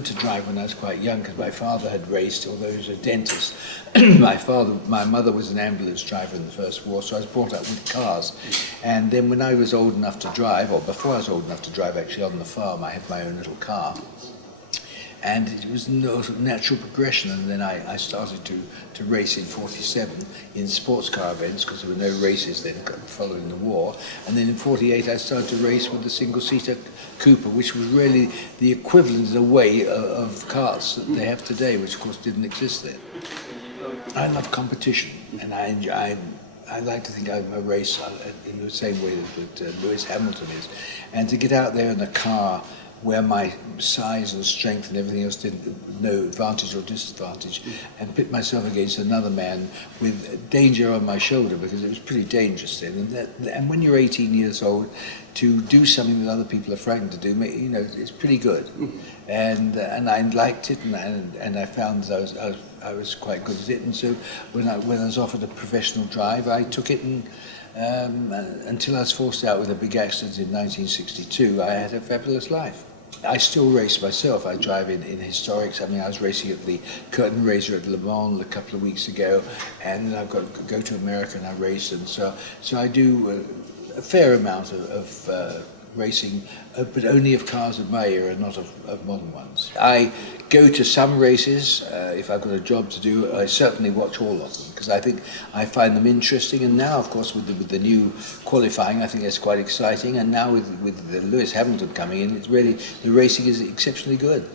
learned to drive when I was quite young because my father had raced, although he was a dentist. My mother was an ambulance driver in the First War, so I was brought up with cars. And then when I was old enough to drive, or before I was old enough to drive actually on the farm, I had my own little car. And it was no natural progression, and then I started to race in '47 in sports car events because there were no races then following the war. And then in '48 I started to race with the single-seater Cooper, which was really the equivalent in a way of karts that they have today, which of course didn't exist then. I love competition, and I like to think I'm a racer in the same way that Lewis Hamilton is. And to get out there in a car where my size and strength and everything else didn't no advantage or disadvantage, and pit myself against another man with danger on my shoulder, because it was pretty dangerous then. And when you're 18 years old, to do something that other people are frightened to do, you know, it's pretty good. And I liked it, and I found that I was quite good at it. And so when I was offered a professional drive, I took it, and until I was forced out with a big accident in 1962, I had a fabulous life. I still race myself. I drive in historics. I mean, I was racing at the Curtain Raiser at Le Mans a couple of weeks ago, and then I've got to go to America and I race, and so I do a fair amount of racing, but only of cars of my era, not of modern ones. I go to some races. If I've got a job to do, I certainly watch all of them, because I find them interesting. And now, of course, with the new qualifying, I think that's quite exciting. And now with the Lewis Hamilton coming in, it's really, the racing is exceptionally good.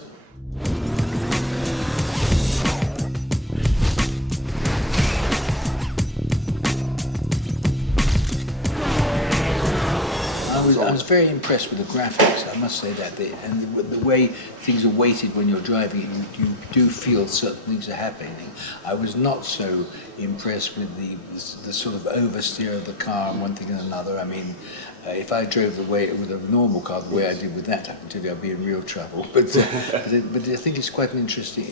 I was very impressed with the graphics, I must say that, and the way things are weighted when you're driving, you do feel certain things are happening. I was not so impressed with the sort of oversteer of the car and one thing and another. I mean, if I drove the way with a normal car the way I did with that, I can tell you I'd be in real trouble. But I think it's quite an interesting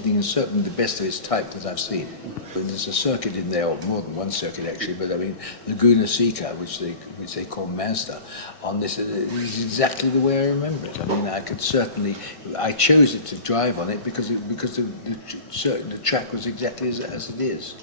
thing, and certainly the best of its type that I've seen. And there's a circuit in there, or more than one circuit actually, but I mean Laguna Seca, which they call Mazda, on this is exactly the way I remember it. I mean, I chose it to drive on it because the track was exactly as it is.